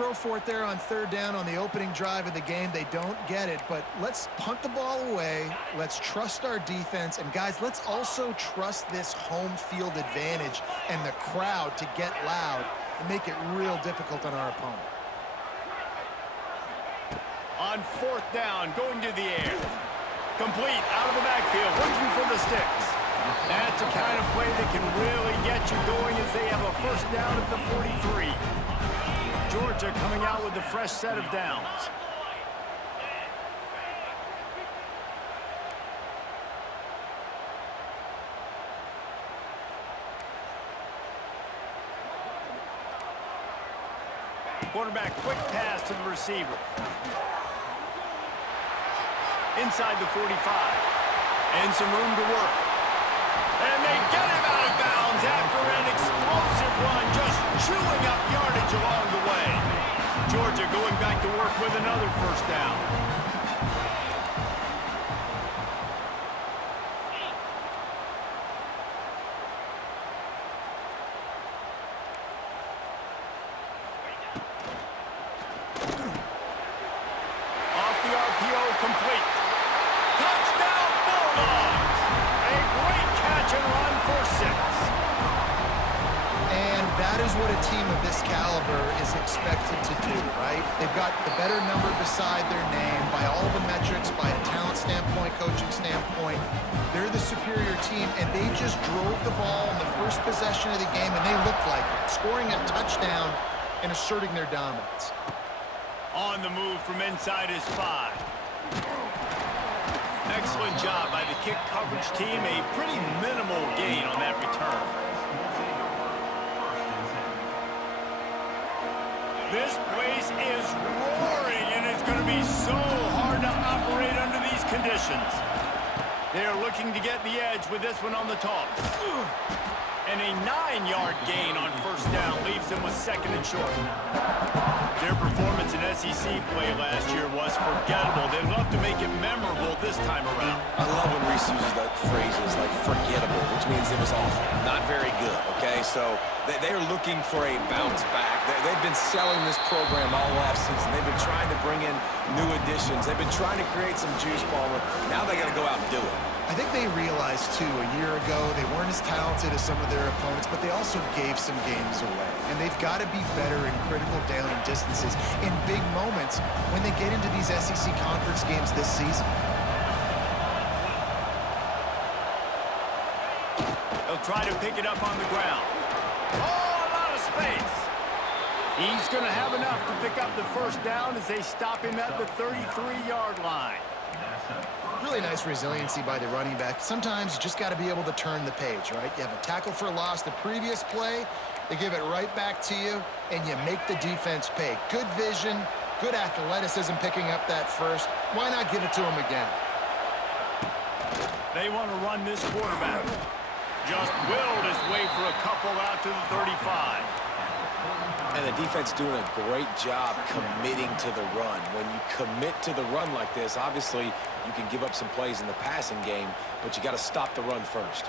throw for it there on third down on the opening drive of the game. They don't get it, but let's punt the ball away. Let's trust our defense. And, guys, let's also trust this home field advantage and the crowd to get loud and make it real difficult on our opponent. On fourth down, going to the air. Complete out of the backfield, looking for the sticks. That's the kind of play that can really get you going as they have a first down at the 43. Georgia coming out with a fresh set of downs. Quarterback, quick pass to the receiver. Inside the 45. And some room to work. And they get him out of bounds after an explosive run, just chewing up yardage along the way. Georgia going back to work with another first down. Off the RPO, complete. Touchdown, Bulldogs! A great catch and run for 6. And that is what a team of this caliber is expected to do, right? They've got the better number beside their name by all the metrics, by a talent standpoint, coaching standpoint. They're the superior team, and they just drove the ball in the first possession of the game, and they looked like it, scoring a touchdown and asserting their dominance. On the move from inside his 5. Excellent job by the kick coverage team. A pretty minimal gain on that return. This place is roaring, and it's going to be so hard to operate under these conditions. They're looking to get the edge with this one on the toss. And a 9-yard gain on first down leaves them with second and short. Their performance in SEC play last year was forgettable. They'd love to make it memorable this time around. I love when Reese uses that phrases like forgettable, which means it was awful, not very good, okay? So they're looking for a bounce back. They've been selling this program all offseason. They've been trying to bring in new additions. They've been trying to create some juice, Palmer. Now they got to go out and do it. I think they realized, too, a year ago they weren't as talented as some of their opponents, but they also gave some games away. And they've got to be better in critical down and distances in big moments when they get into these SEC conference games this season. They'll try to pick it up on the ground. Oh, a lot of space. He's going to have enough to pick up the first down as they stop him at the 33-yard line. Really nice resiliency by the running back. Sometimes you just got to be able to turn the page, right? You have a tackle for loss the previous play, they give it right back to you, and you make the defense pay. Good vision, good athleticism picking up that first. Why not give it to him again? They want to run this quarterback. Just willed his way for a couple out to the 35. And the defense doing a great job committing to the run. When you commit to the run like this, obviously you can give up some plays in the passing game, but you got to stop the run first.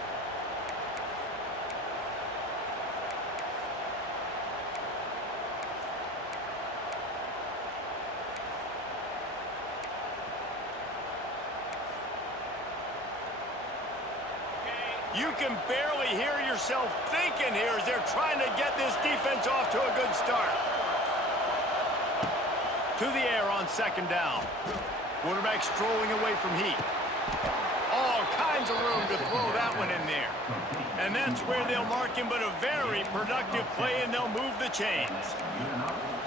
You can barely hear yourself thinking here as they're trying to get this defense off to a good start. To the air on second down. Quarterback strolling away from heat. All kinds of room to throw that one in there. And that's where they'll mark him, but a very productive play, and they'll move the chains.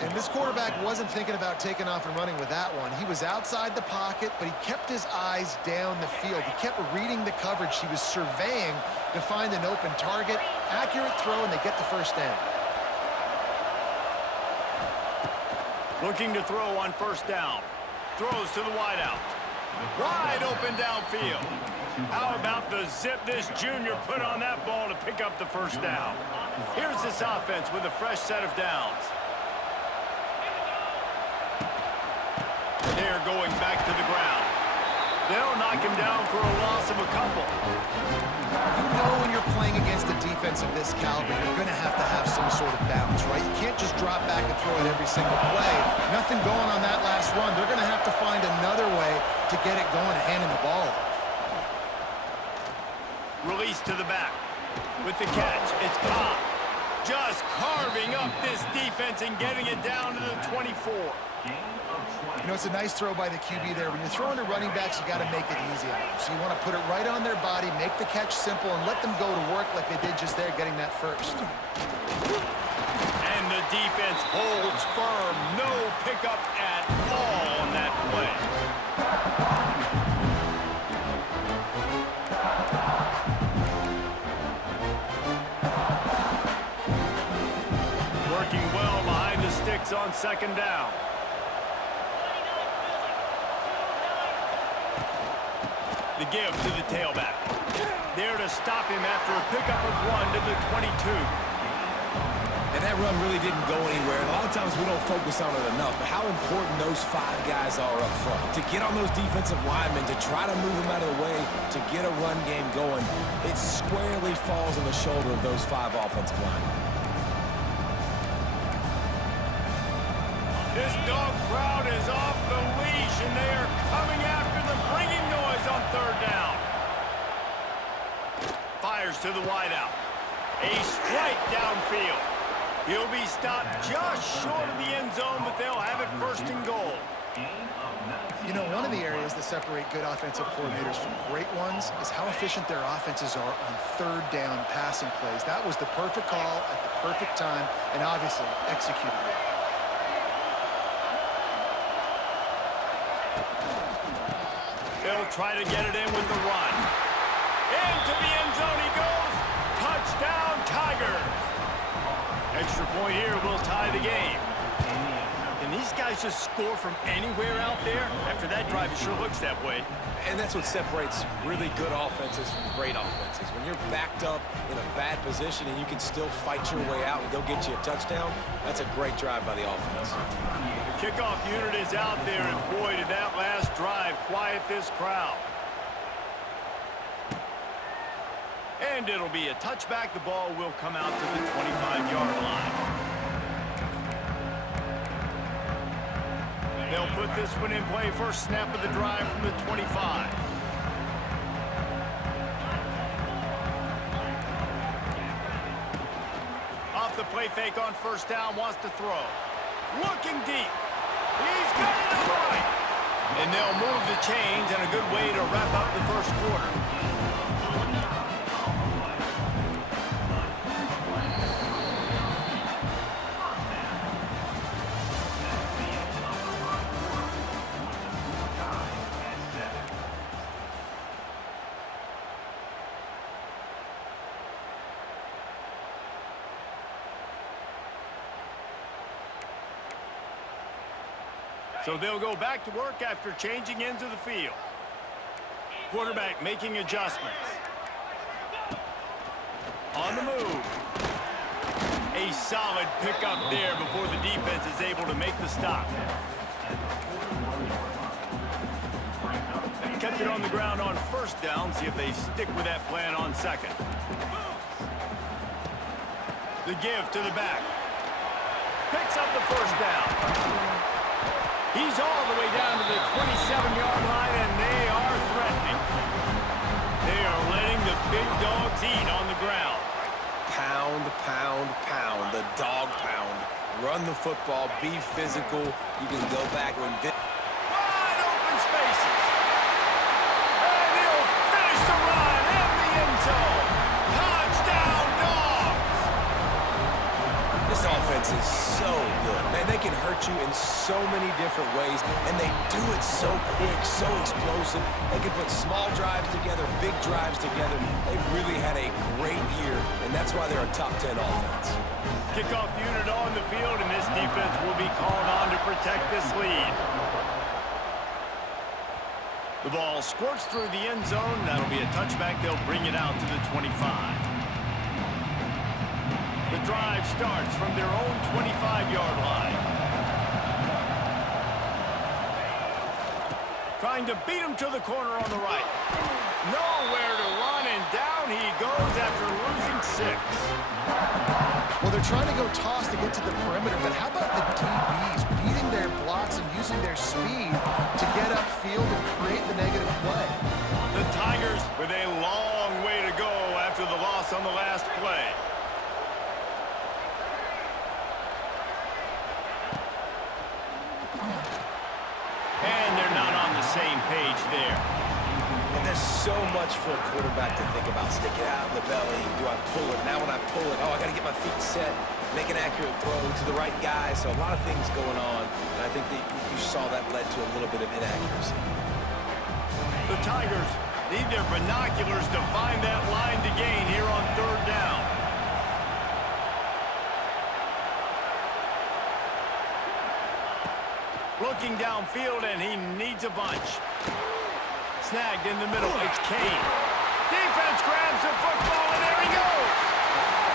And this quarterback wasn't thinking about taking off and running with that one. He was outside the pocket, but he kept his eyes down the field. He kept reading the coverage. He was surveying to find an open target. Accurate throw, and they get the first down. Looking to throw on first down. Throws to the wideout. Wide open downfield. How about the zip this junior put on that ball to pick up the first down? Here's this offense with a fresh set of downs. They're going back to the ground. They'll knock him down for a loss of a couple. You know when you're playing against a defense of this caliber, you're going to have some sort of balance, right? You can't just drop back and throw it every single play. Nothing going on that last run. They're going to have to find another way to get it going and handing the ball off. Release to the back. With the catch, it's Cobb. Just carving up this defense and getting it down to the 24. You know, it's a nice throw by the QB there. When you're throwing to running backs, you got to make it easy on them. So you want to put it right on their body, make the catch simple, and let them go to work like they did just there, getting that first. And the defense holds firm. No pickup at all on that play. Working well behind the sticks on second down. The give to the tailback. There to stop him after a pickup of 1 to the 22. And that run really didn't go anywhere. A lot of times we don't focus on it enough, but how important those 5 guys are up front. To get on those defensive linemen, to try to move them out of the way, to get a run game going, it squarely falls on the shoulder of those 5 offensive linemen. This dog crowd is off the leash, and they are coming after them, bringing noise on third down. Fires to the wideout. A strike downfield. He'll be stopped just short of the end zone, but they'll have it first and goal. You know, one of the areas that separate good offensive coordinators from great ones is how efficient their offenses are on third down passing plays. That was the perfect call at the perfect time, and obviously executed well. They'll try to get it in with the run. Into the end zone he goes. Touchdown, Tigers. Extra point here will tie the game. Can these guys just score from anywhere out there? After that drive, it sure looks that way. And that's what separates really good offenses from great offenses. When you're backed up in a bad position and you can still fight your way out and go get you a touchdown, that's a great drive by the offense. The kickoff unit is out there, and boy, did that last drive quiet this crowd. And it'll be a touchback. The ball will come out to the 25-yard line. They'll put this one in play. First snap of the drive from the 25. Off the play fake on first down, wants to throw. Looking deep. He's got it on the right. And they'll move the chains, and a good way to wrap up the first quarter. So they'll go back to work after changing into the field. Quarterback making adjustments. On the move. A solid pickup there before the defense is able to make the stop. Kept it on the ground on first down. See if they stick with that plan on second. The give to the back. Picks up the first down. He's all the way down to the 27-yard line, and they are threatening. They are letting the big dogs eat on the ground. Pound, pound, pound. The dog pound. Run the football. Be physical. You can go back when... Wide open spaces. And he'll finish the run in the end zone. Touchdown, Dogs. This offense is so good. Man, they can hurt you in so many different ways, and they do it so quick, so explosive. They can put small drives together, big drives together. They've really had a great year, and that's why they're a top 10 offense. Kickoff unit on the field, and this defense will be called on to protect this lead. The ball squirts through the end zone. That'll be a touchback. They'll bring it out to the 25. The drive starts from their own 25-yard line. Trying to beat him to the corner on the right. Nowhere to run, and down down he goes after losing 6. Well, they're trying to go toss to get to the perimeter, but how about the DBs beating their blocks and using their speed to get upfield and create the negative play? The Tigers with a long way to go after the loss on the last play. And they're not on the same page there. And there's so much for a quarterback to think about. Stick it out in the belly. Do I pull it? Now when I pull it, I got to get my feet set, make an accurate throw to the right guy. So a lot of things going on. And I think that you saw that led to a little bit of inaccuracy. The Tigers need their binoculars to find that line to gain here on 3rd down. Looking downfield, and he needs a bunch. Snagged in the middle, it's Kane. Defense grabs the football, and there he goes.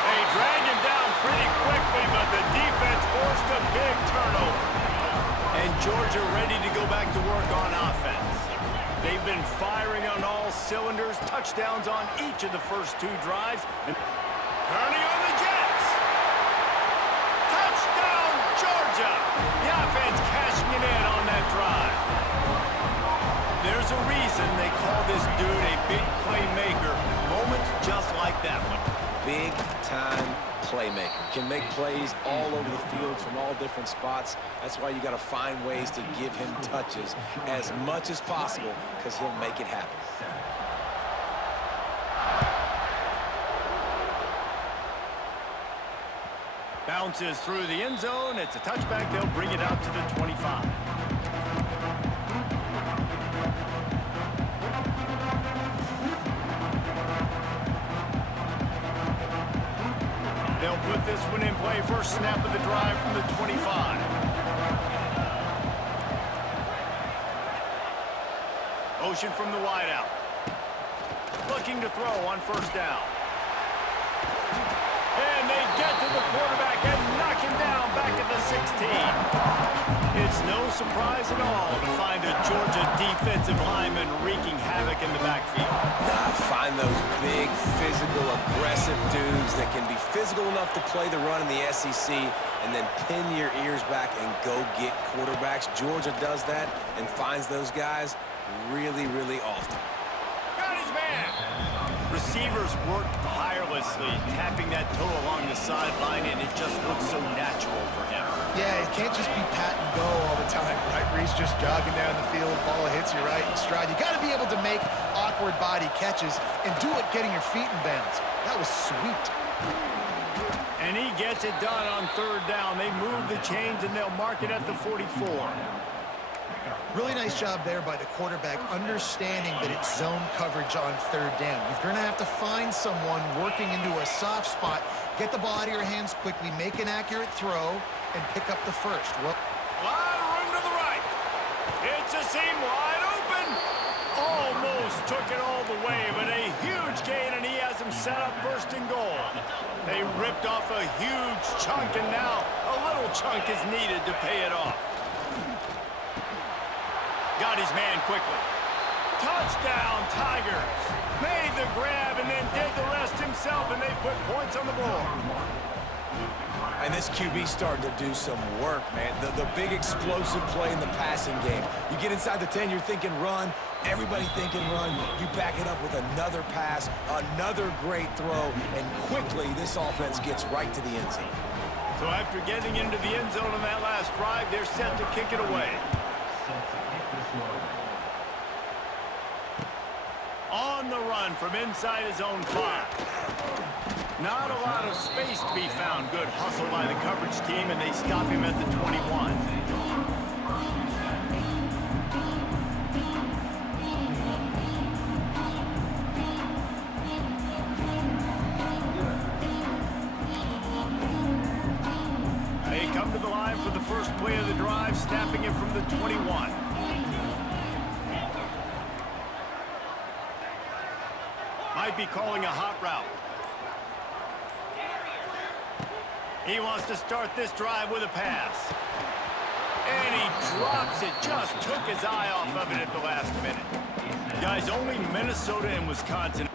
They drag him down pretty quickly, but the defense forced a big turnover. And Georgia ready to go back to work on offense. They've been firing on all cylinders, touchdowns on each of the first 2 drives. And turning on the Jets. Touchdown, Georgia. The offense cashing it in on that drive. There's a reason they call this dude a big playmaker. Moments just like that one. Big-time playmaker. Can make plays all over the field from all different spots. That's why you got to find ways to give him touches as much as possible because he'll make it happen. Bounces through the end zone. It's a touchback. They'll bring it out to the 25. They'll put this one in play. First snap of the drive from the 25. Motion from the wideout. Looking to throw on 1st down. And they get to the quarterback and knock him down back at the 16. It's no surprise at all to find a Georgia defensive lineman wreaking havoc in the backfield. Find those big, physical, aggressive dudes that can be physical enough to play the run in the SEC and then pin your ears back and go get quarterbacks. Georgia does that and finds those guys really, really often. Got his man. Receivers work tirelessly, tapping that toe along the sideline, and it just looks so natural for him. Yeah, it can't just be pat and go all the time, right? Where he's just jogging down the field, ball hits you right in stride. You got to be able to make awkward body catches and do it getting your feet in bounds. That was sweet. And he gets it done on 3rd down. They move the chains, and they'll mark it at the 44. Really nice job there by the quarterback, understanding that it's zone coverage on 3rd down. You're going to have to find someone working into a soft spot, get the ball out of your hands quickly, make an accurate throw, and pick up the first. Well, a lot of room to the right. It's a seam wide open. Almost took it all the way, but a huge gain, and he has him set up 1st and goal. They ripped off a huge chunk, and now a little chunk is needed to pay it off. Got his man quickly. Touchdown, Tigers. Made the grab and then did the rest himself, and they put points on the board. And this QB's starting to do some work, man. The big explosive play in the passing game. You get inside the 10, you're thinking run. Everybody thinking run. You back it up with another pass, another great throw, and quickly this offense gets right to the end zone. So after getting into the end zone on that last drive, they're set to kick it away. On the run from inside his own 5. Not a lot of space to be found. Good hustle by the coverage team, and they stop him at the 21. They come to the line for the first play of the drive, snapping it from the 21. Might be calling a hot route. He wants to start this drive with a pass. And he drops it. Just took his eye off of it at the last minute. Guys, only Minnesota and Wisconsin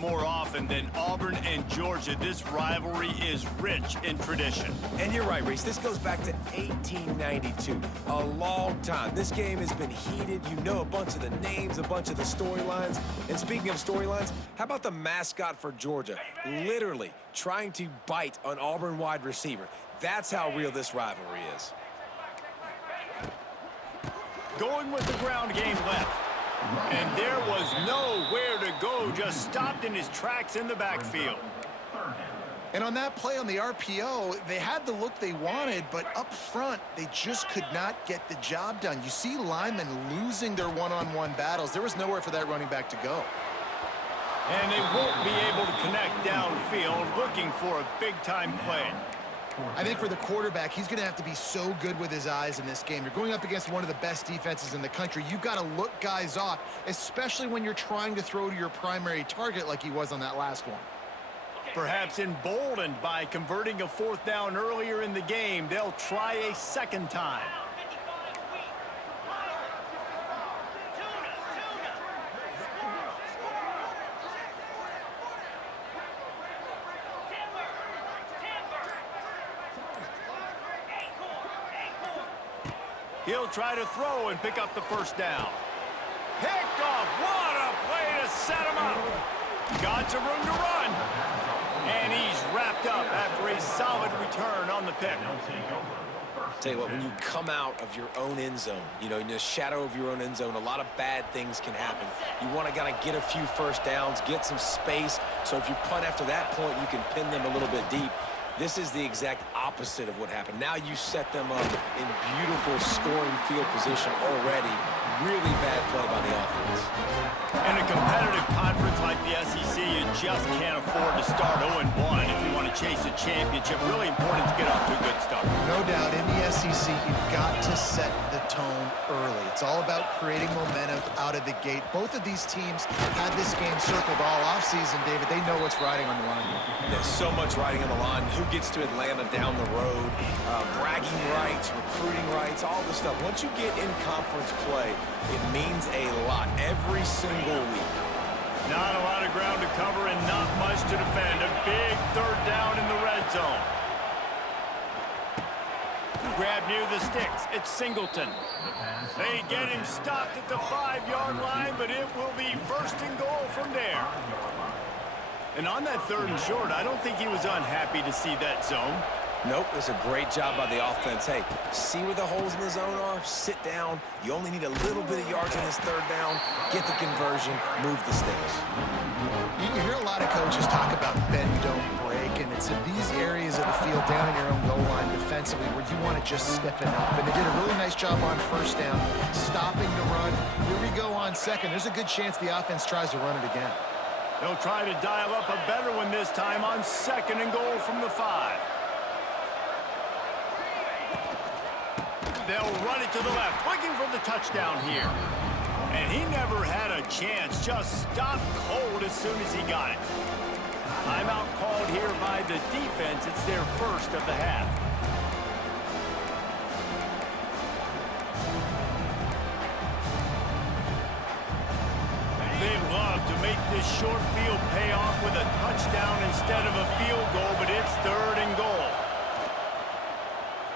More often than Auburn and Georgia, this rivalry is rich in tradition. And you're right, Reese. This goes back to 1892. A long time. This game has been heated. You know a bunch of the names, a bunch of the storylines. And speaking of storylines, how about the mascot for Georgia? Literally trying to bite an Auburn wide receiver. That's how real this rivalry is. Going with the ground game left. And there was nowhere to go, just stopped in his tracks in the backfield. And on that play on the RPO, they had the look they wanted, but up front, they just could not get the job done. You see linemen losing their one-on-one battles. There was nowhere for that running back to go. And they won't be able to connect downfield, looking for a big-time play. I think for the quarterback, he's going to have to be so good with his eyes in this game. You're going up against one of the best defenses in the country. You've got to look guys off, especially when you're trying to throw to your primary target like he was on that last one. Perhaps emboldened by converting a 4th down earlier in the game, they'll try a second time. He'll try to throw and pick up the 1st down. Picked off. What a play to set him up. Got some room to run. And he's wrapped up after a solid return on the pick. Tell you what, when you come out of your own end zone, you know, in the shadow of your own end zone, a lot of bad things can happen. You want to kind of get a few 1st downs, get some space, so if you punt after that point, you can pin them a little bit deep. This is the exact opposite of what happened. Now you set them up in beautiful scoring field position already. Really bad play by the offense. In a competitive conference like the SEC, you just can't afford to start 0-1 if you want to chase a championship. Really important to get off to a good start. No doubt, in the SEC, you've got to set the tone early. It's all about creating momentum out of the gate. Both of these teams had this game circled all offseason, David. They know what's riding on the line. There's so much riding on the line. Who gets to Atlanta down the road? Bragging rights, recruiting rights, all this stuff. Once you get in conference play, it means a lot every single week. Not a lot of ground to cover and not much to defend. A big 3rd down in the red zone. Grab near the sticks. It's Singleton. They get him stopped at the 5-yard line, but it will be 1st and goal from there. And on that 3rd and short, I don't think he was unhappy to see that zone. Nope, it's a great job by the offense. Hey, see where the holes in the zone are, sit down. You only need a little bit of yards on this 3rd down, get the conversion, move the sticks. You hear a lot of coaches talk about bend, don't break, and it's in these areas of the field down in your own goal line defensively where you want to just stiffen up. And they did a really nice job on 1st down, stopping the run. Here we go on 2nd. There's a good chance the offense tries to run it again. They'll try to dial up a better one this time on 2nd and goal from the 5. They'll run it to the left, looking for the touchdown here. And he never had a chance, just stopped cold as soon as he got it. Timeout called here by the defense. It's their 1st of the half. They love to make this short field pay off with a touchdown instead of a field goal, but it's 3rd and goal.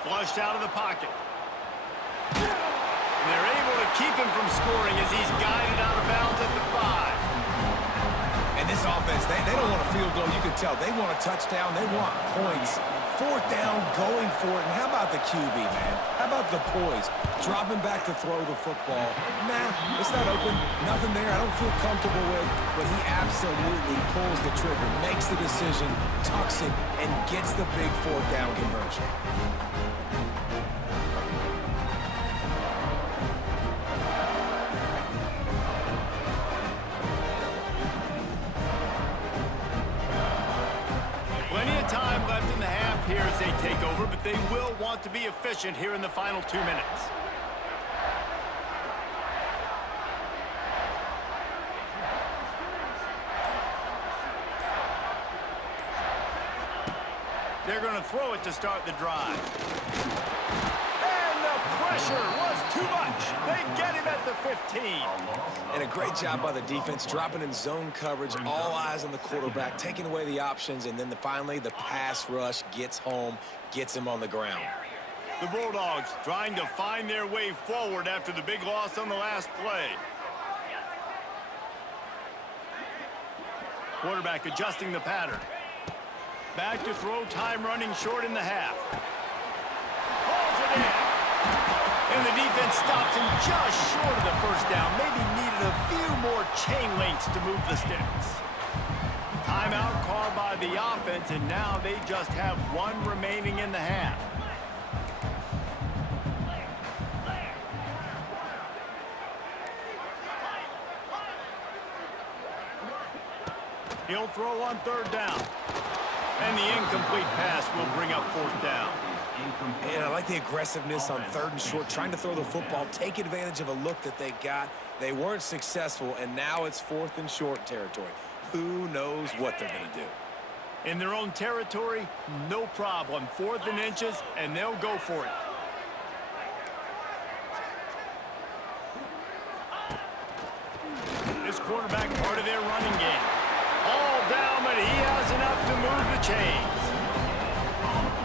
Flushed out of the pocket. And they're able to keep him from scoring as he's guided out of bounds at the 5. And this offense, they don't want a field goal. You can tell they want a touchdown. They want points. 4th down, going for it. And how about the QB, man? How about the poise? Dropping back to throw the football. Nah, it's not open. Nothing there I don't feel comfortable with. But he absolutely pulls the trigger, makes the decision, tucks it, and gets the big 4th down conversion. Here as they take over, but they will want to be efficient here in the final 2 minutes. They're going to throw it to start the drive. And the pressure was too much. They get him at the 15. And a great job by the defense, dropping in zone coverage, all eyes on the quarterback, taking away the options, and then finally the pass rush gets home, gets him on the ground. The Bulldogs trying to find their way forward after the big loss on the last play. Quarterback adjusting the pattern. Back to throw, time running short in the half. Pulls it in. And the defense stops him just short of the first down. Maybe needed a few more chain links to move the sticks. Timeout called by the offense, and now they just have one remaining in the half. He'll throw on third down. And the incomplete pass will bring up fourth down. And I like the aggressiveness on third and short, trying to throw the football, take advantage of a look that they got. They weren't successful, and now it's fourth and short territory. Who knows what they're going to do? In their own territory, no problem. 4th and inches, and they'll go for it. This quarterback part of their running game. All down, but he has enough to move the chains.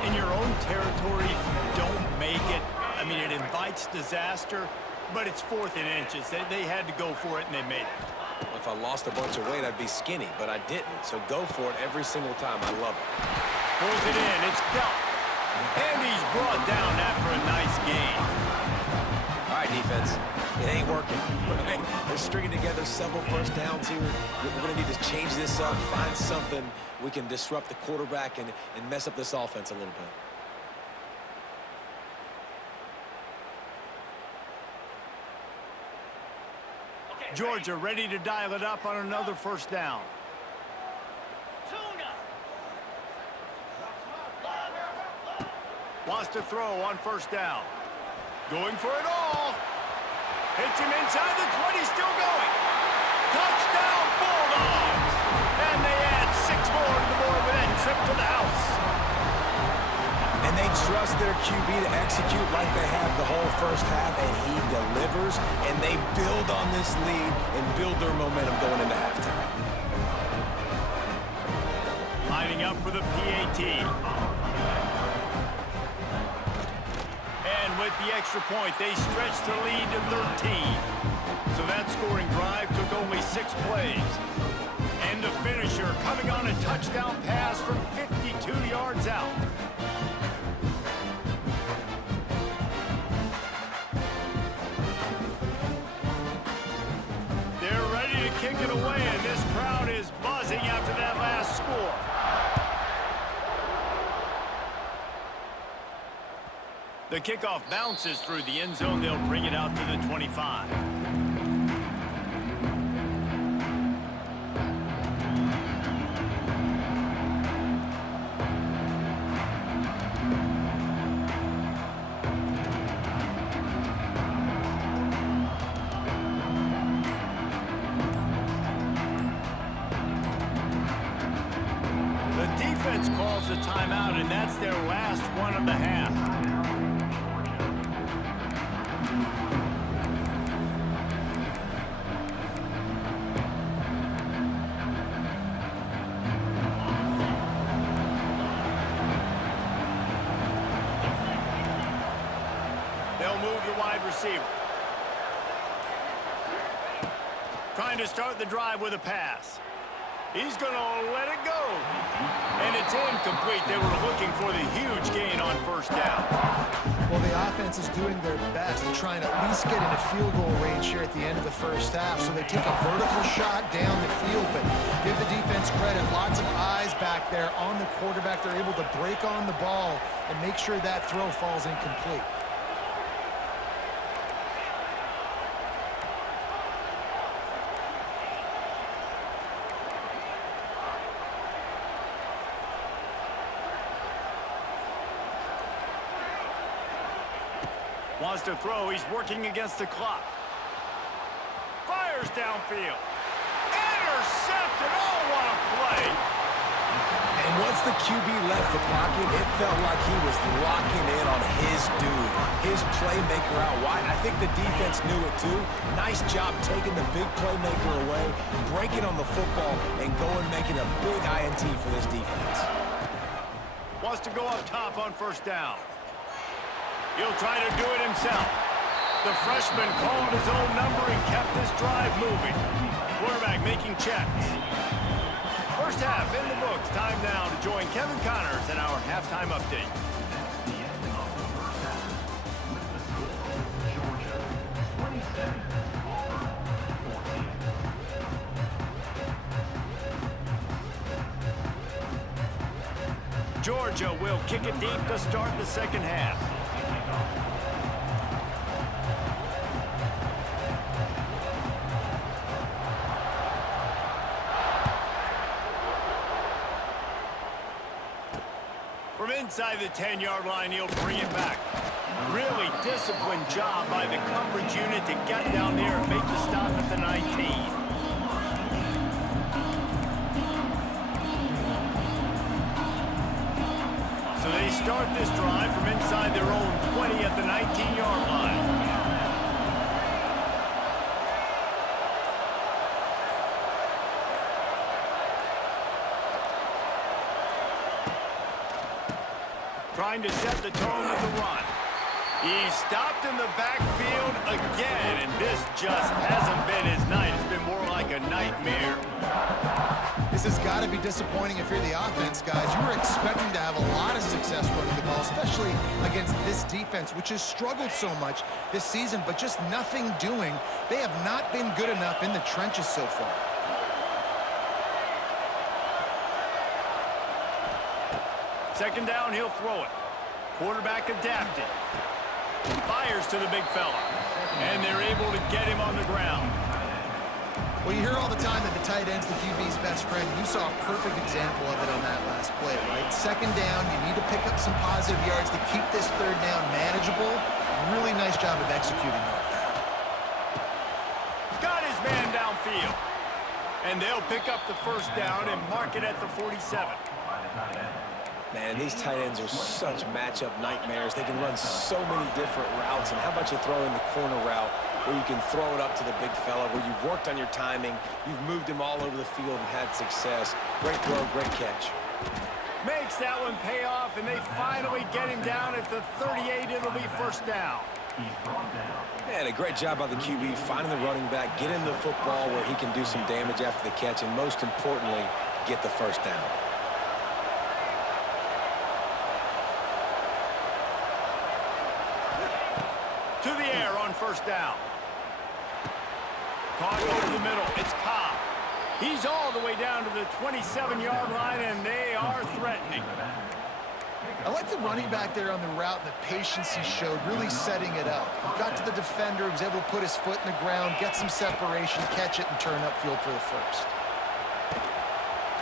In your own territory, if you don't make it, I mean, it invites disaster, but it's 4th and inches. They had to go for it, and they made it. If I lost a bunch of weight, I'd be skinny, but I didn't. So go for it every single time. I love it. Pulls it in. It's dealt. And he's brought down after a nice gain. All right, defense. It ain't working. Right? They're stringing together several first downs here. We're going to need to change this up, find something we can disrupt the quarterback and mess up this offense a little bit. Georgia ready to dial it up on another first down. Wants to throw on first down. Going for it all. Hits him inside the 20, still going. Touchdown, Bulldogs! And they add 6 more to the board with that trip to the house. And they trust their QB to execute like they have the whole first half, and he delivers, and they build on this lead and build their momentum going into halftime. Lining up for the PAT. And with the extra point, they stretch the lead to 13. So that scoring drive took only 6 plays. And the finisher coming on a touchdown pass from 52 yards out. They're ready to kick it away, and this crowd is buzzing after that last score. The kickoff bounces through the end zone. They'll bring it out to the 25. The defense calls a timeout, and that's their last one of the half. They'll move the wide receiver. Trying to start the drive with a pass. He's going to let it go. And it's incomplete. They were looking for the huge gain on first down. Well, the offense is doing their best, trying to at least get into field goal range here at the end of the first half. So they take a vertical shot down the field, but give the defense credit. Lots of eyes back there on the quarterback. They're able to break on the ball and make sure that throw falls incomplete. Wants to throw. He's working against the clock. Fires downfield. Intercepted. Oh, what a play. And once the QB left the pocket, it felt like he was locking in on his dude, his playmaker out wide. I think the defense knew it too. Nice job taking the big playmaker away, breaking on the football, and going making a big INT for this defense. Wants to go up top on first down. He'll try to do it himself. The freshman called his own number and kept this drive moving. Quarterback making checks. First half in the books. Time now to join Kevin Connors in our halftime update. Georgia will kick it deep to start the second half. From inside the 10-yard line, he'll bring it back. Really disciplined job by the coverage unit to get down there and make the stop at the 19. So they start this drive from inside their own 20 at the 19-yard line. Trying to set the tone with the run. He's stopped in the backfield again, and this just hasn't been his night. It's been more like a nightmare. This has got to be disappointing if you're the offense, guys. You were expecting to have a lot of success running the ball, especially against this defense, which has struggled so much this season, but just nothing doing. They have not been good enough in the trenches so far. Second down, he'll throw it. Quarterback adapted. Fires to the big fella. And they're able to get him on the ground. Well, you hear all the time that the tight end's the QB's best friend. You saw a perfect example of it on that last play, right? Second down, you need to pick up some positive yards to keep this third down manageable. Really nice job of executing that. Got his man downfield. And they'll pick up the first down and mark it at the 47. Man, these tight ends are such matchup nightmares. They can run so many different routes. And how about you throw in the corner route where you can throw it up to the big fella, where you've worked on your timing, you've moved him all over the field and had success. Great throw, great catch. Makes that one pay off, and they finally get him down at the 38. It'll be first down. Man, a great job by the QB, finding the running back, get him the football where he can do some damage after the catch, and most importantly, get the first down. To the air on first down. Caught over the middle. It's Cobb. He's all the way down to the 27-yard line, and they are threatening. I like the running back there on the route and the patience he showed, really setting it up. Got to the defender, was able to put his foot in the ground, get some separation, catch it, and turn upfield for the first.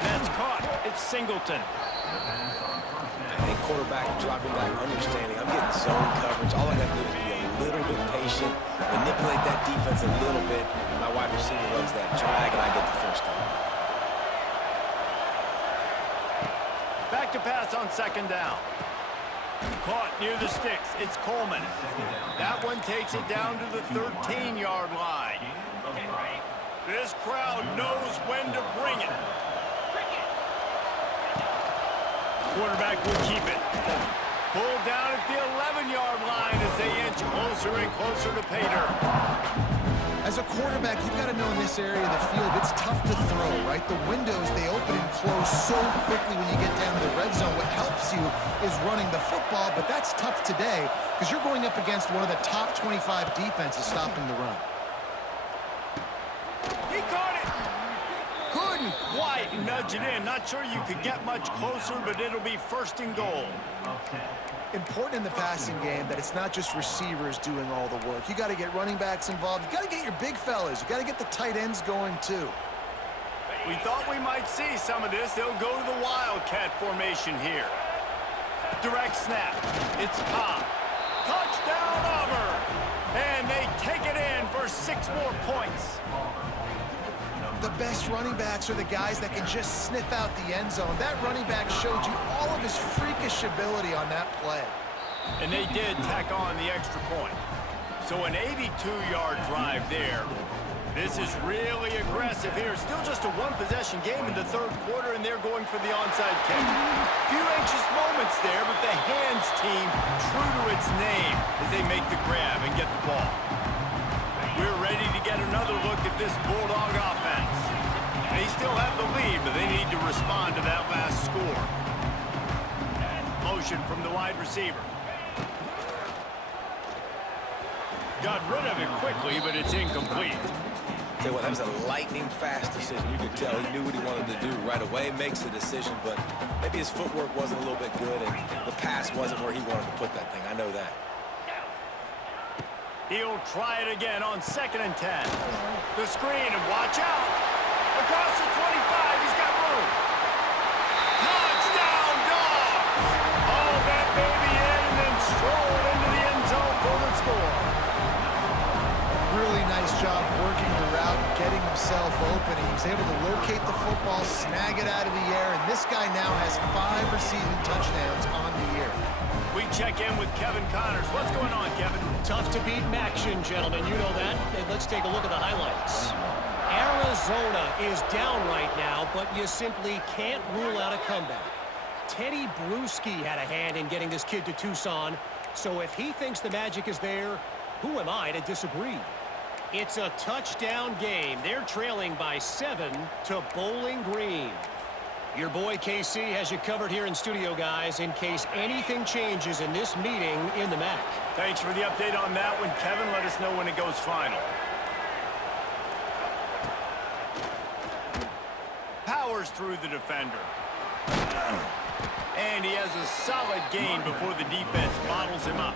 That's caught. It's Singleton. And quarterback dropping back, understanding I'm getting zone coverage. All I got to do is be a little bit patient, manipulate that defense a little bit. My wide receiver runs that drag, and I get the first down. Back to pass on second down. Caught near the sticks. It's Coleman. That one takes it down to the 13-yard line. This crowd knows when to bring it. Quarterback will keep it. Pulled down at the 11-yard line as they inch closer and closer to pay dirt. As a quarterback, you've got to know in this area of the field, it's tough to throw, right? The windows, they open and close so quickly when you get down to the red zone. What helps you is running the football, but that's tough today because you're going up against one of the top 25 defenses stopping the run. He caught it. Couldn't quite nudge it in. Not sure you could get much closer, but it'll be first and goal. Important in the passing game that it's not just receivers doing all the work. You got to get running backs involved. You got to get your big fellas. You got to get the tight ends going too. We thought we might see some of this. They'll go to the Wildcat formation here. Direct snap. It's Cobb. Touchdown Auburn. And they take it in for 6 more points. The best running backs are the guys that can just sniff out the end zone. That running back showed you all of his freakish ability on that play. And they did tack on the extra point. So an 82-yard drive there. This is really aggressive here. Still just a one-possession game in the third quarter, and they're going for the onside kick. Few anxious moments there, but the hands team true to its name as they make the grab and get the ball. We're ready to get another look at this Bulldog offense. They still have the lead, but they need to respond to that last score. Motion from the wide receiver. Got rid of it quickly, but it's incomplete. Tell you what, that was a lightning-fast decision. You could tell he knew what he wanted to do right away, makes the decision, but maybe his footwork wasn't a little bit good, and the pass wasn't where he wanted to put that thing. I know that. He'll try it again on 2nd and 10. The screen, and watch out. Across the 25, he's got room. Touchdown, Dogs! Haul that baby in and then stroll into the end zone for the score. Really nice job working the route and getting himself open. He was able to locate the football, snag it out of the air, and this guy now has 5 receiving touchdowns on the year. We check in with Kevin Connors. What's going on, Kevin? Tough to beat action, gentlemen. You know that. And let's take a look at the highlights. Arizona is down right now, but you simply can't rule out a comeback. Teddy Bruschi had a hand in getting this kid to Tucson, so if he thinks the magic is there, who am I to disagree? It's a touchdown game. They're trailing by 7 to Bowling Green. Your boy KC has you covered here in studio, guys, in case anything changes in this meeting in the MAC. Thanks for the update on that one, Kevin. Let us know when it goes final. Powers through the defender. And he has a solid gain before the defense bottles him up.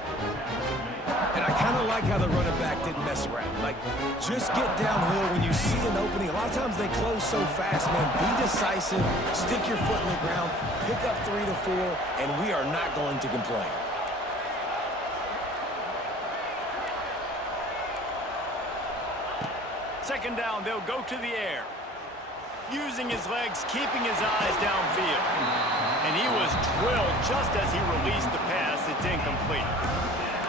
And I kind of like how the running back didn't mess around. Like, just get downhill when you see an opening. A lot of times they close so fast, man. Be decisive, stick your foot in the ground, pick up 3 to 4, and we are not going to complain. Second down, they'll go to the air. Using his legs, keeping his eyes downfield. And he was drilled just as he released the pass. It's incomplete.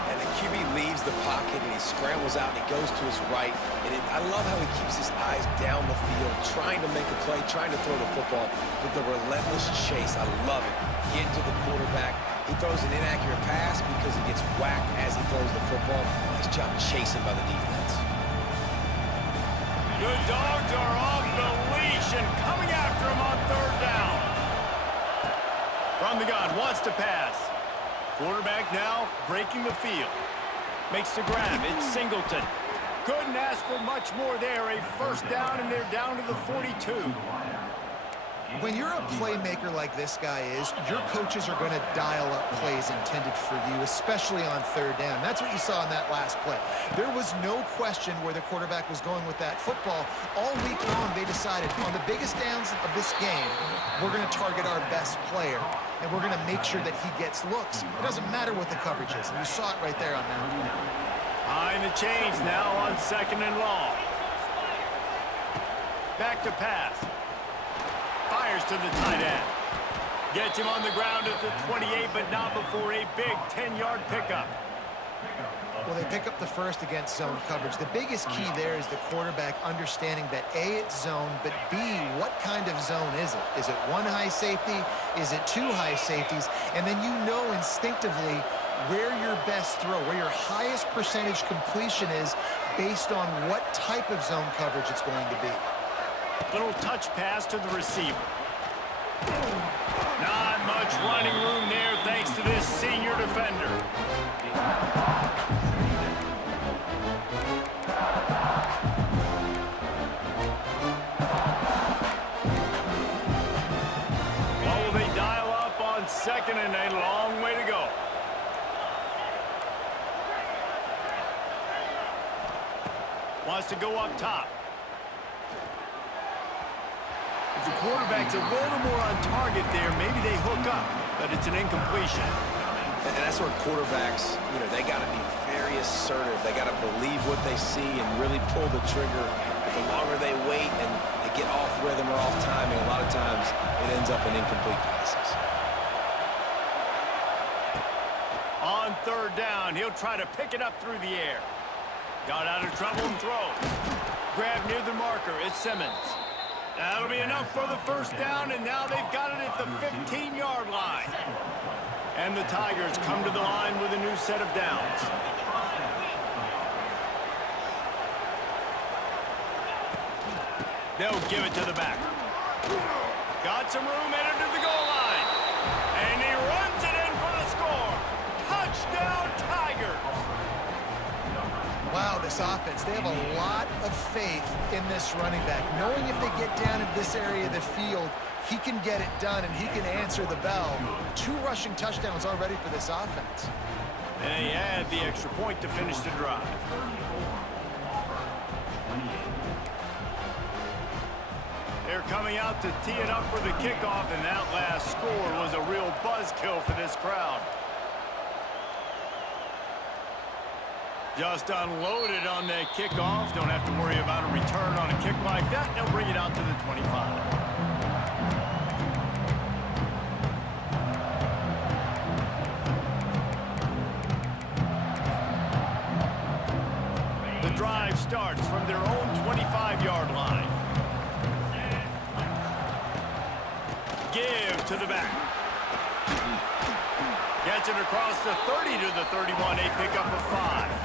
And the QB leaves the pocket, and he scrambles out, and he goes to his right. And I love how he keeps his eyes down the field, trying to make a play, trying to throw the football, but the relentless chase, I love it. Get to the quarterback. He throws an inaccurate pass because he gets whacked as he throws the football. Nice job chasing by the defense. The Dogs are off the leash and coming after him on 3rd down. From the gun, wants to pass. Quarterback now breaking the field. Makes the grab. It's Singleton. Couldn't ask for much more there. A 1st down, and they're down to the 42. When you're a playmaker like this guy is, your coaches are going to dial up plays intended for you, especially on 3rd down. That's what you saw in that last play. There was no question where the quarterback was going with that football. All week long, they decided on the biggest downs of this game, we're going to target our best player, and we're going to make sure that he gets looks. It doesn't matter what the coverage is. And you saw it right there on that. Behind the chains now on 2nd and long. Back to pass. Fires to the tight end. Gets him on the ground at the 28, but not before a big 10-yard pickup. Well, they pick up the first against zone coverage. The biggest key there is the quarterback understanding that A, it's zone, but B, what kind of zone is it? Is it 1 high safety? Is it 2 high safeties? And then you know instinctively where your best throw, where your highest percentage completion is based on what type of zone coverage it's going to be. Little touch pass to the receiver. Not much running room there thanks to this senior defender. What will they dial up on 2nd and a long way to go? Wants to go up top. If the quarterback's a little more on target there, maybe they hook up, but it's an incompletion. And that's where quarterbacks, they got to be very assertive. They got to believe what they see and really pull the trigger. But the longer they wait and they get off rhythm or off timing, a lot of times it ends up in incomplete passes. On third down, he'll try to pick it up through the air. Got out of trouble and throws. Grab near the marker. It's Simmons. That'll be enough for the first down, and now they've got it at the 15-yard line. And the Tigers come to the line with a new set of downs. They'll give it to the back. Got some room, headed to the goal line. And he runs it in for the score. Touchdown, Tigers. Wow, this offense, they have a lot of faith in this running back. Knowing if they get down in this area of the field, he can get it done and he can answer the bell. 2 rushing touchdowns already for this offense. And they add the extra point to finish the drive. They're coming out to tee it up for the kickoff, and that last score was a real buzzkill for this crowd. Just unloaded on that kickoff. Don't have to worry about a return on a kick like that. They'll bring it out to the 25. The drive starts from their own 25-yard line. Give to the back. Gets it across the 30 to the 31. A pickup of 5.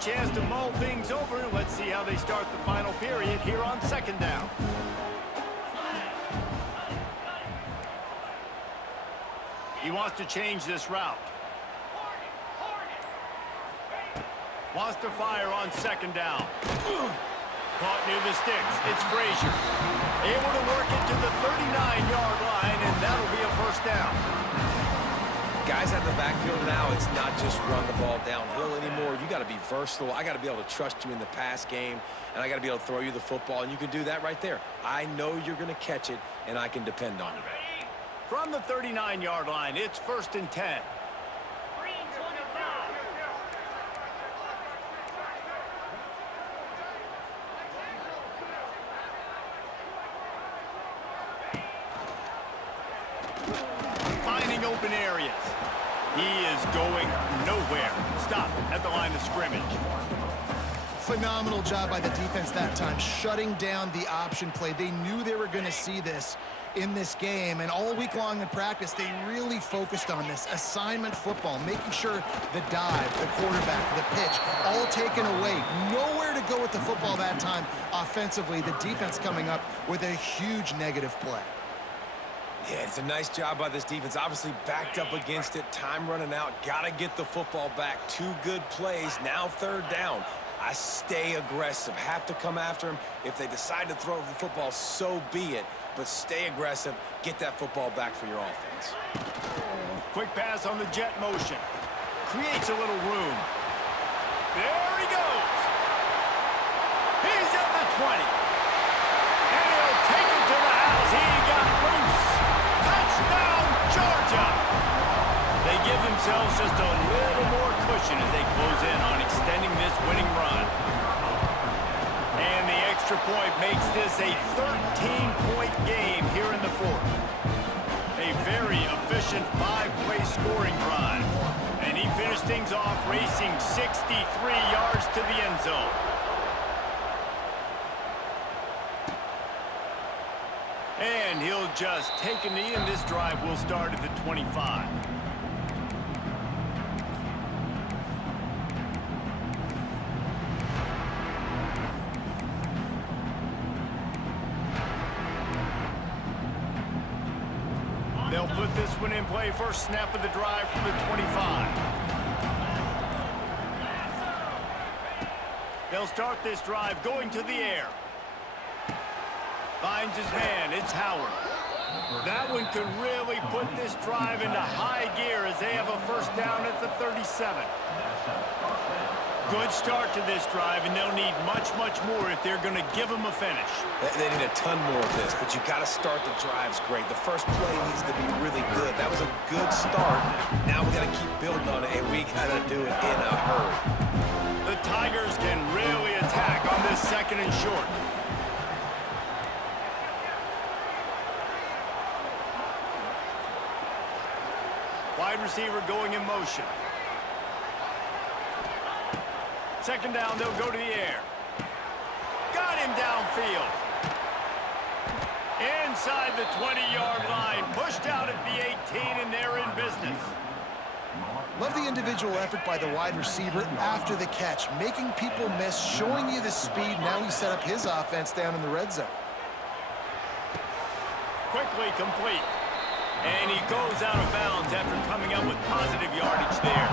Chance to mull things over. Let's see how they start the final period here on second down. He wants to change this route. Wants to fire on second down. Caught near the sticks. It's Frazier. Able to work it to the 39-yard line, and that'll be a first down. Guys out in the backfield now, it's not just run the ball downhill anymore. You got to be versatile. I got to be able to trust you in the pass game, and I got to be able to throw you the football, and you can do that right there. I know you're going to catch it, and I can depend on you. From the 39-yard line, it's 1st and 10. Finding open areas. He is going nowhere. Stop at the line of scrimmage. Phenomenal job by the defense that time, shutting down the option play. They knew they were going to see this in this game, and all week long in practice, they really focused on this assignment football, making sure the dive, the quarterback, the pitch, all taken away. Nowhere to go with the football that time offensively. The defense coming up with a huge negative play. Yeah, it's a nice job by this defense. Obviously backed up against it. Time running out. Got to get the football back. 2 good plays. Now 3rd down. I stay aggressive. Have to come after him. If they decide to throw the football, so be it. But stay aggressive. Get that football back for your offense. Quick pass on the jet motion. Creates a little room. There he goes. He's at the 20. And he'll take it to the house. He got loose. Touchdown, Georgia. They give themselves just a little more cushion as they close in on extending this winning run. And the extra point makes this a 13-point game here in the 4th. A very efficient 5-play scoring drive. And he finished things off racing 63 yards to the end zone. And he'll just take a knee, and this drive will start at the 25. They'll put this one in play. First snap of the drive from the 25. They'll start this drive going to the air. Finds his man. It's Howard. That one could really put this drive into high gear as they have a first down at the 37. Good start to this drive, and they'll need much, much more if they're going to give them a finish. They need a ton more of this, but you got to start the drives great. The first play needs to be really good. That was a good start. Now we got to keep building on it, and we got to do it in a hurry. The Tigers can really attack on this 2nd and short. Wide receiver going in motion. 2nd down, they'll go to the air. Got him downfield. Inside the 20-yard line. Pushed out at the 18, and they're in business. Love the individual effort by the wide receiver after the catch, making people miss, showing you the speed. Now he set up his offense down in the red zone. Quickly complete. And he goes out of bounds after coming up with positive yardage there.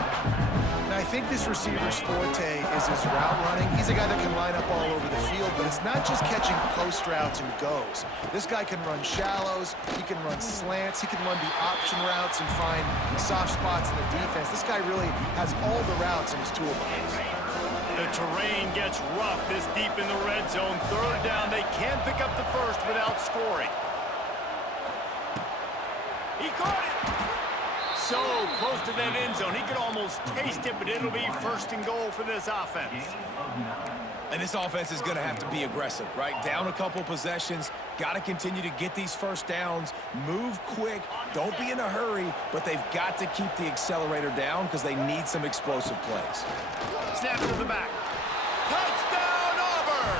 And I think this receiver's forte is his route running. He's a guy that can line up all over the field, but it's not just catching post routes and goes. This guy can run shallows, he can run slants, he can run the option routes and find soft spots in the defense. This guy really has all the routes in his toolbox. The terrain gets rough this deep in the red zone. 3rd down, they can't pick up the first without scoring. He caught it. So close to that end zone. He could almost taste it, but it'll be 1st and goal for this offense. And this offense is going to have to be aggressive, right? Down a couple possessions. Got to continue to get these first downs. Move quick. Don't be in a hurry, but they've got to keep the accelerator down because they need some explosive plays. Snap to the back. Touchdown, Auburn!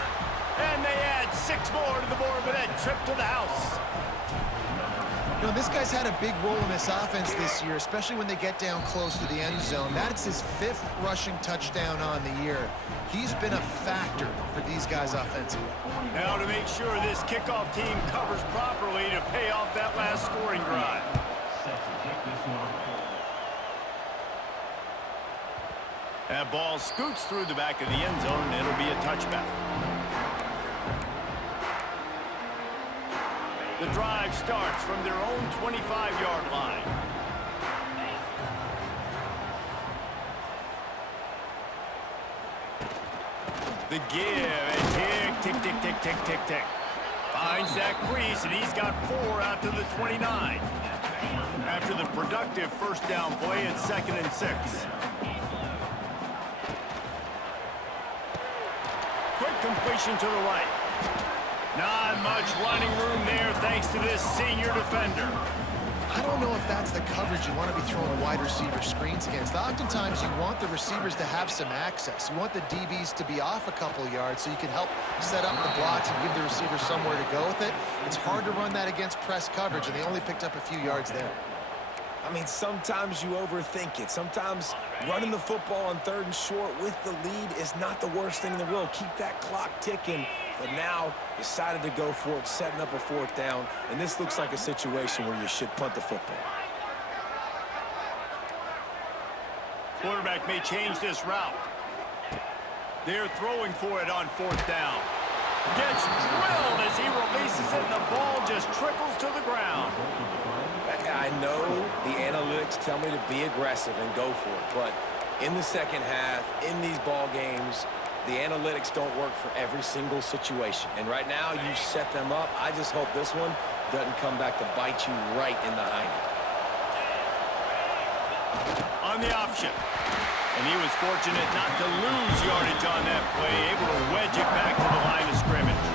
And they add 6 more to the board with that trip to the house. You know, this guy's had a big role in this offense this year, especially when they get down close to the end zone. That's his 5th rushing touchdown on the year. He's been a factor for these guys offensively. Now to make sure this kickoff team covers properly to pay off that last scoring drive. That ball scoots through the back of the end zone, and it'll be a touchback. The drive starts from their own 25-yard line. The give, and tick, tick, tick, tick, tick, tick, tick. Finds that crease, and he's got 4 out to the 29. After the productive 1st down play, it's 2nd and 6. Quick completion to the right. Not much running room there thanks to this senior defender. I don't know if that's the coverage you want to be throwing wide receiver screens against. Oftentimes, you want the receivers to have some access. You want the DBs to be off a couple yards so you can help set up the blocks and give the receiver somewhere to go with it. It's hard to run that against press coverage, and they only picked up a few yards there. I mean, sometimes you overthink it. Sometimes running the football on 3rd and short with the lead is not the worst thing in the world. Keep that clock ticking. But now decided to go for it, setting up a 4th down. And this looks like a situation where you should punt the football. Quarterback may change this route. They're throwing for it on 4th down. Gets drilled as he releases it, and the ball just trickles to the ground. I know the analytics tell me to be aggressive and go for it, but in the 2nd half, in these ball games, the analytics don't work for every single situation. And right now, you've set them up. I just hope this one doesn't come back to bite you right in the hiney. On the option. And he was fortunate not to lose yardage on that play, able to wedge it back to the line of scrimmage.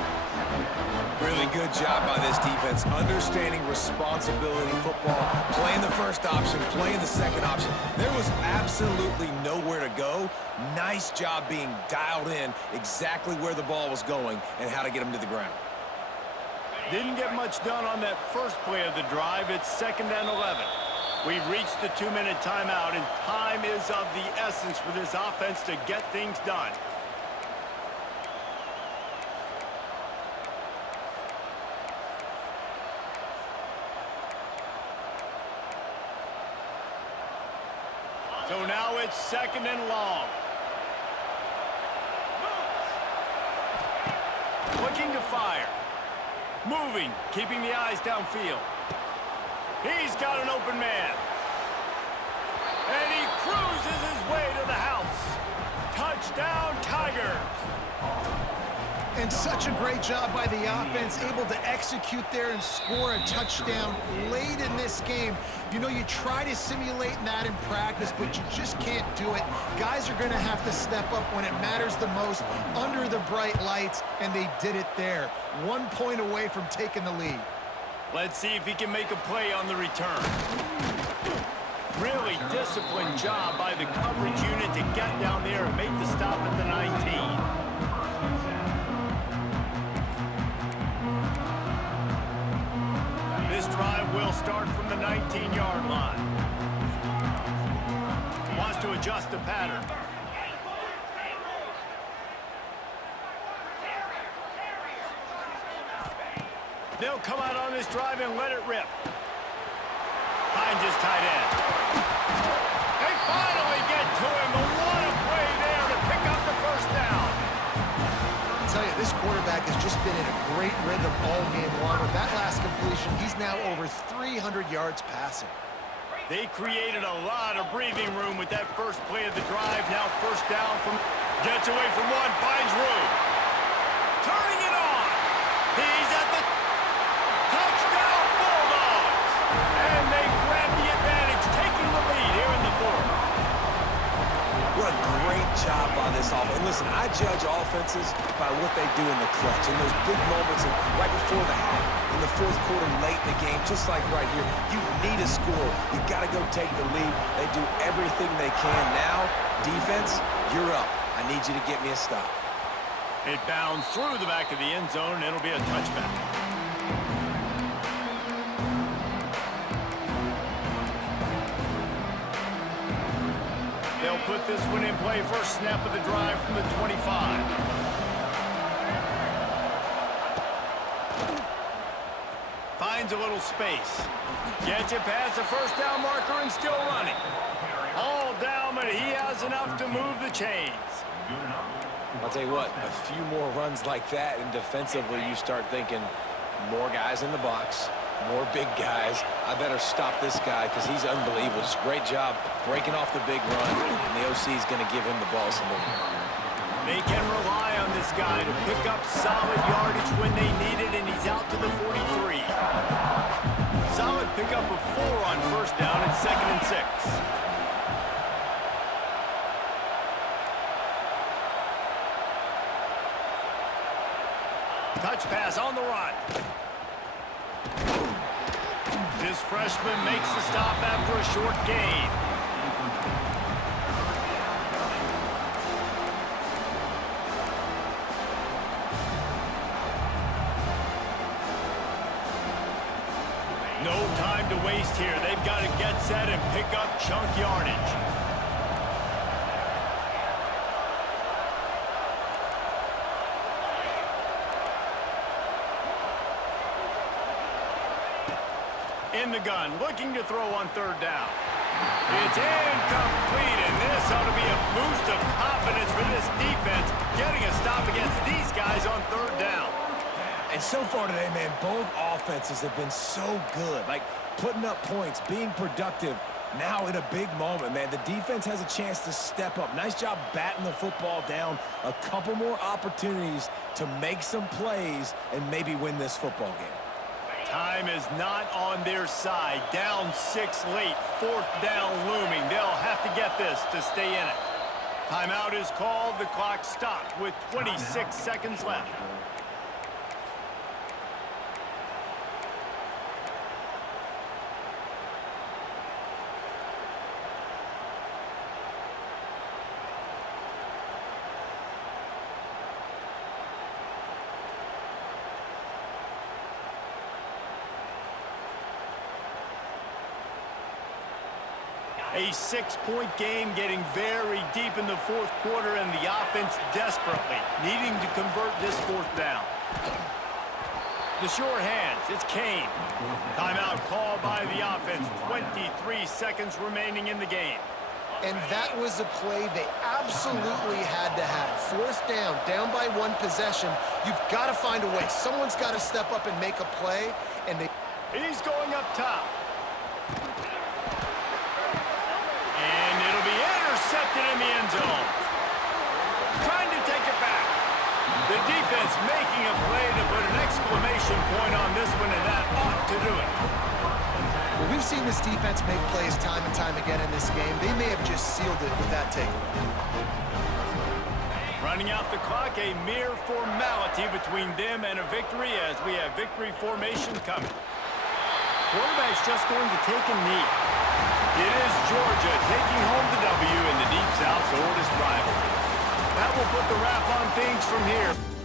Really good job by this defense, understanding responsibility football, playing the 1st option, playing the 2nd option. There was absolutely nowhere to go. Nice job being dialed in exactly where the ball was going and how to get him to the ground. Didn't get much done on that first play of the drive. It's 2nd and 11. We've reached the 2-minute timeout, and time is of the essence for this offense to get things done. So now it's 2nd and long. Looking to fire. Moving, keeping the eyes downfield. He's got an open man. And he cruises his way to the house. And such a great job by the offense, able to execute there and score a touchdown late in this game. You know, you try to simulate that in practice, but you just can't do it. Guys are going to have to step up when it matters the most under the bright lights, and they did it there. 1 point away from taking the lead. Let's see if he can make a play on the return. Really disciplined job by the coverage unit to get down there and make the stop at the 19. This drive will start from the 19-yard line. Wants to adjust the pattern. They'll come out on this drive and let it rip. Finds his tight end. They finally get to him, but what a play there to pick up the first down. I tell you, this quarterback has just been in a great rhythm all game long. With that last completion, he's now over 300 yards passing. They created a lot of breathing room with that first play of the drive. Now first down from... Gets away from one, finds room. Turning it on. He's at the... Touchdown Bulldogs! And they grab the advantage, taking the lead here in the fourth. What a great job by this offense. And listen, I judge offenses by what they do in the clutch, in those big moments, and right before the half, in the fourth quarter, late in the game, just like right here. You need a score. You got to go take the lead. They do everything they can. Now, defense, you're up. I need you to get me a stop. It bounds through the back of the end zone, and it'll be a touchback. They'll put this one in play. First snap of the drive from the 25. Finds a little space. Gets it past the first down marker and still running. All down, but he has enough to move the chains. I'll tell you what, a few more runs like that, and defensively you start thinking more guys in the box, more big guys. I better stop this guy because he's unbelievable. Just a great job breaking off the big run, and the OC is going to give him the ball some more. They can rely on this guy to pick up solid yardage when they need it, and he's out to the 43. Solid pickup of 4 on first down and 2nd and 6. Touch pass on the run. This freshman makes the stop after a short gain. No time to waste here. They've got to get set and pick up chunk yardage. In the gun, looking to throw on third down. It's incomplete, and this ought to be a boost of confidence for this defense, getting a stop against these guys on third down. And so far today, man, both offenses have been so good, like putting up points, being productive. Now in a big moment, man, the defense has a chance to step up. Nice job batting the football down. A couple more opportunities to make some plays and maybe win this football game. Time is not on their side. Down 6 late, fourth down looming. They'll have to get this to stay in it. Timeout is called. The clock stopped with 26 seconds left. A 6-point game getting very deep in the fourth quarter, and the offense desperately needing to convert this fourth down. The sure hands, it's Kane. Timeout called by the offense. 23 seconds remaining in the game. And that was a play they absolutely had to have. Fourth down, down by 1 possession. You've got to find a way. Someone's got to step up and make a play, and they... He's going up top. And it'll be intercepted in the end zone. Trying to take it back. The defense making a play to put an exclamation point on this one, and that ought to do it. Well, we've seen this defense make plays time and time again in this game. They may have just sealed it with that takeaway. Running out the clock, a mere formality between them and a victory as we have victory formation coming. Quarterback's just going to take a knee. It is Georgia taking home the W in the Deep South's oldest rivalry. That will put the wrap on things from here.